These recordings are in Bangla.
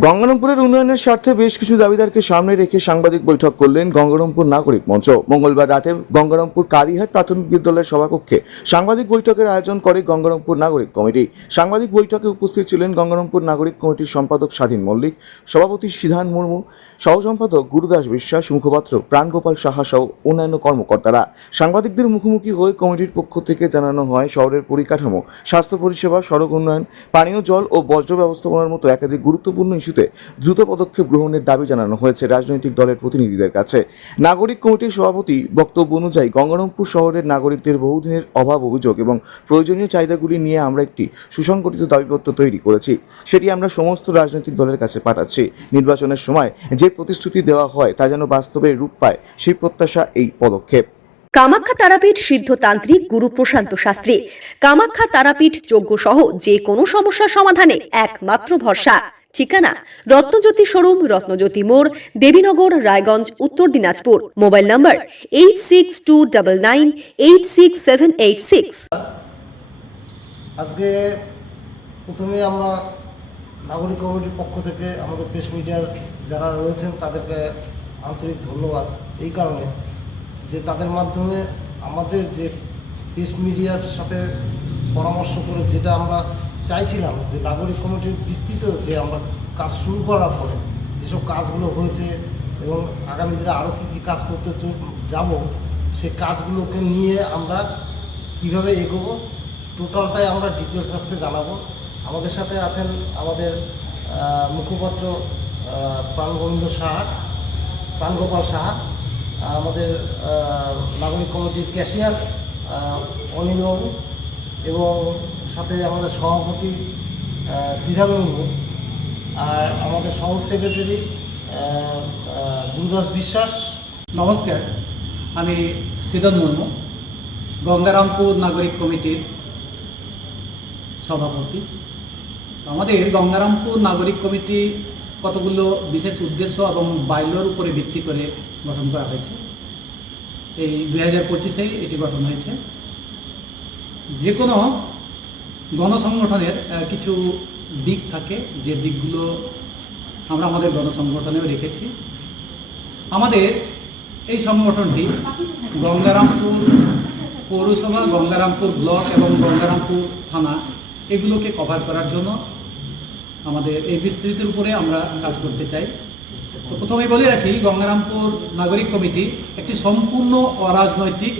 গঙ্গারামপুরের উন্নয়নের স্বার্থে বেশ কিছু দাবিদারকে সামনে রেখে সাংবাদিক বৈঠক করলেন গঙ্গারামপুর নাগরিক মঞ্চ। মঙ্গলবার রাতে গঙ্গারামপুর কাদিহাট প্রাথমিক বিদ্যালয়ের সভাকক্ষে সাংবাদিক বৈঠকের আয়োজন করে গঙ্গারামপুর নাগরিক কমিটি। সাংবাদিক বৈঠকে উপস্থিত ছিলেন গঙ্গারামপুর নাগরিক কমিটির সম্পাদক স্বাধীন মল্লিক, সভাপতি সিধান মুর্মু সহ সম্পাদক গুরুদাস বিশ্বাস, মুখপাত্র প্রাণগোপাল সাহা সহ অন্যান্য কর্মকর্তারা। সাংবাদিকদের মুখোমুখি হয়ে কমিটির পক্ষ থেকে জানানো হয়, শহরের পরিকাঠামো, স্বাস্থ্য পরিষেবা, সড়ক উন্নয়ন, পানীয় জল ও বর্জ্য ব্যবস্থাপনার মতো একাধিক গুরুত্বপূর্ণ ইস্যুতে দ্রুত পদক্ষেপ গ্রহণের দাবি জানানো হয়েছে রাজনৈতিক দলের প্রতিনিধিদের কাছে। নাগরিক কমিটির সভাপতি বক্তব্য অনুযায়ী গঙ্গারামপুর শহরের নাগরিকদের বহুদিনের অভাব অভিযোগ এবং প্রয়োজনীয় চাহিদাগুলি নিয়ে আমরা একটি সুসংগঠিত দাবিপত্র তৈরি করেছি। সেটি আমরা সমস্ত রাজনৈতিক দলের কাছে পাঠাচ্ছি। নির্বাচনের সময় যে প্রতিশ্রুতি দেওয়া হয় তা যেন বাস্তবে রূপ পায়, সেই প্রত্যাশা এই পদক্ষেপ। কামাখ্যা তারাপীঠ সিদ্ধতান্ত্রিক গুরু প্রশান্ত শাস্ত্রী। কামাখ্যা তারাপীঠ যোগ্য সহ যে কোনো সমস্যার সমাধানে একমাত্র ভরসা। ঠিকানা রত্নজ্যোতি শোরুম, রত্নজ্যোতি মোড়, Debinagar, Raiganj, Uttar Dinajpur. Mobile number eight six two double nine eight six seven eight six আজকে প্রথমে আমরা নাগরিক কমিটির পক্ষ থেকে আমাদের প্রেস মিডিয়ার যারা রয়েছেন, তাদেরকে আন্তরিক ধন্যবাদ। এই কারণে যে তাদের মাধ্যমে আমাদের যে প্রেস মিডিয়ার সাথে পরামর্শ করে যেটা আমরা চাইছিলাম যে নাগরিক কমিটির বিস্তৃত যে আমরা কাজ শুরু করার পরে যেসব কাজগুলো হয়েছে এবং আগামী দিনে আরও কী কী কাজ করতে যাব সেই কাজগুলোকে নিয়ে আমরা কীভাবে এগোবো, টোটালটাই আমরা ডিটেলস আজকে জানাব। আমাদের সাথে আছেন আমাদের মুখপাত্র প্রাণগোবিন্দ সাহা, প্রাণগোপাল সাহা, আমাদের নাগরিক কমিটির ক্যাশিয়ার অনিলবাবু এবং সাথে আমাদের সভাপতি সিদ্ধার্থ আর আমাদের সহ সেক্রেটারি গুরুদাস বিশ্বাস। নমস্কার, আমি সিদন মুর্মু, গঙ্গারামপুর নাগরিক কমিটির সভাপতি। আমাদের গঙ্গারামপুর নাগরিক কমিটি কতগুলো বিশেষ উদ্দেশ্য এবং বাইলোর উপরে ভিত্তি করে গঠন করা হয়েছে? এই দুই হাজার পঁচিশে এটি গঠন হয়েছে। যে কোনো গণসংগঠনের কিছু দিক থাকে, যে দিকগুলো আমরা আমাদের গণসংগঠনেও রেখেছি। আমাদের এই সংগঠনটি গঙ্গারামপুর পৌরসভা, গঙ্গারামপুর ব্লক এবং গঙ্গারামপুর থানা, এগুলোকে কভার করার জন্য আমাদের এই বিস্তৃতির উপরে আমরা কাজ করতে চাই। তো প্রথমে বলে রাখি, গঙ্গারামপুর নাগরিক কমিটি একটি সম্পূর্ণ অরাজনৈতিক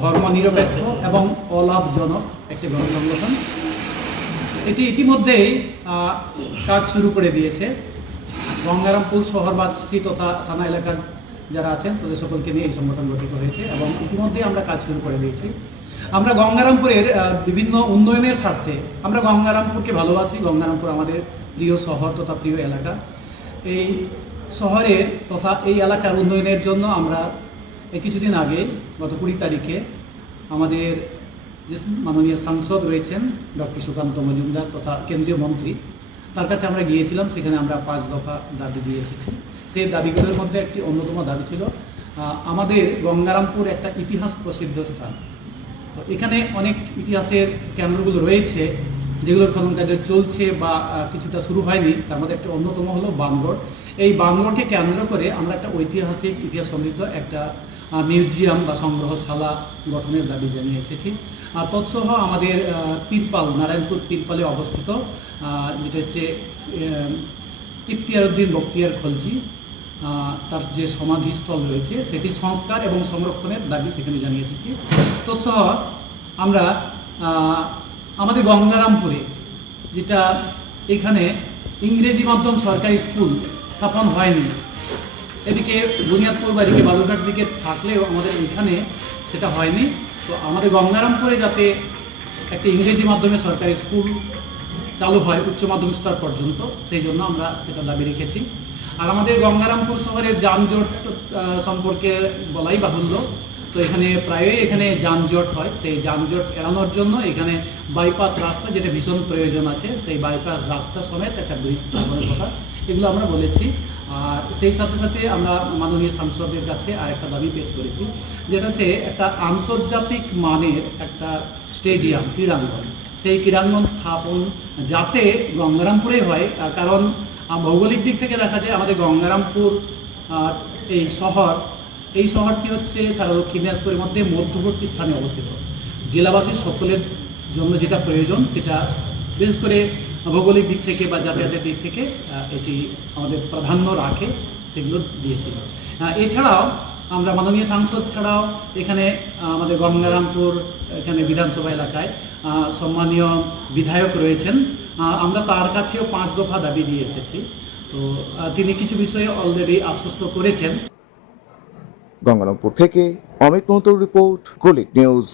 ধর্মনিরপেক্ষ এবং অলাভজনক একটি গণসংগঠন এটি ইতিমধ্যেই কাজ শুরু করে দিয়েছে। গঙ্গারামপুর শহরবাসী তথা থানা এলাকার যারা আছেন, তাদের সকলকে নিয়ে এই সংগঠন গঠিত হয়েছে এবং ইতিমধ্যেই আমরা কাজ শুরু করে দিয়েছি। আমরা গঙ্গারামপুরের বিভিন্ন উন্নয়নের স্বার্থে আমরা গঙ্গারামপুরকে ভালোবাসি। গঙ্গারামপুর আমাদের প্রিয় শহর তথা প্রিয় এলাকা। এই শহরে তথা এই এলাকার উন্নয়নের জন্য আমরা এই কিছুদিন আগে, গত কুড়ি তারিখে আমাদের যে মাননীয় সাংসদ রয়েছেন, ডক্টর সুকান্ত মজুমদার তথা কেন্দ্রীয় মন্ত্রী, তার কাছে আমরা গিয়েছিলাম, সেখানে আমরা পাঁচ দফা দাবি দিয়ে এসেছি। সেই দাবিগুলোর মধ্যে একটি অন্যতম দাবি ছিল আমাদের গঙ্গারামপুর একটা ইতিহাস প্রসিদ্ধ স্থান। তো এখানে অনেক ইতিহাসের কেন্দ্রগুলো রয়েছে, যেগুলোর খনন কাজ চলছে বা কিছুটা শুরু হয়নি, তার মধ্যে একটা অন্যতম হলো বানগড় এই বানগড়কে কেন্দ্র করে আমরা একটা ঐতিহাসিক ইতিহাস সমৃদ্ধ একটা মিউজিয়াম বা সংগ্রহশালা গঠনের দাবি জানিয়ে এসেছি। আর তৎসহ আমাদের পীরপাল নারায়ণপুর পীরপালে অবস্থিত যেটা হচ্ছে আহ, ইফতিয়ার উদ্দিন বক্তিয়ার খলজি তার যে সমাধিস্থল রয়েছে সেটি সংস্কার এবং সংরক্ষণের দাবি সেখানে জানিয়ে এসেছি। তৎসহ আমরা আমাদের গঙ্গারামপুরে যেটা এখানে ইংরেজি মাধ্যম সরকারি স্কুল স্থাপন হয়নি এদিকে বুনিয়াদপুর বা এদিকে বালুরঘাট দিকে থাকলেও আমাদের এখানে সেটা হয়নি। তো আমাদের গঙ্গারামপুরে যাতে একটা ইংরেজি মাধ্যমে সরকারি স্কুল চালু হয় উচ্চ মাধ্যমিক স্তর পর্যন্ত, সেই জন্য আমরা সেটা দাবি রেখেছি। আর আমাদের গঙ্গারামপুর শহরের যানজট সম্পর্কে বলাই বাহুল্য। তো এখানে প্রায়ই এখানে যানজট হয়। সেই যানজট এড়ানোর জন্য এখানে বাইপাস রাস্তা যেটা ভীষণ প্রয়োজন আছে, সেই বাইপাস রাস্তা সমেত একটা ব্রিজ স্থাপনের কথা এগুলো আমরা বলেছি। আর সেই সাথে সাথে আমরা মাননীয় সাংসদের কাছে আর একটা দাবি পেশ করেছি, যেটা হচ্ছে একটা আন্তর্জাতিক মানের একটা স্টেডিয়াম, ক্রীড়াঙ্গন। সেই ক্রীড়াঙ্গন স্থাপন যাতে গঙ্গারামপুরে হয় কারণ ভৌগোলিক দিক থেকে দেখা যায় আমাদের গঙ্গারামপুর এই শহর, এই শহরটি হচ্ছে সারা দক্ষিণ দিনাজপুরের মধ্যে মধ্যবর্তী স্থানে অবস্থিত। জেলাবাসীর সকলের জন্য যেটা প্রয়োজন, সেটা বিশেষ করে ভৌগোলিক দিক থেকে বা যাতায়াতের দিক থেকে এটি আমাদের প্রাধান্য রাখে সেগুলো দিয়েছি আহ, এছাড়াও আমরা মাননীয় সাংসদ ছাড়াও এখানে আমাদের গঙ্গারামপুর এখানে বিধানসভা এলাকায় সম্মানীয় বিধায়ক রয়েছেন। আমরা তার কাছেও পাঁচ দফা দাবি দিয়ে এসেছি। তো তিনি কিছু বিষয়ে অলরেডি আশ্বস্ত করেছেন। গঙ্গারামপুর থেকে অমিত মহতোর রিপোর্ট কোলিক নিউজ।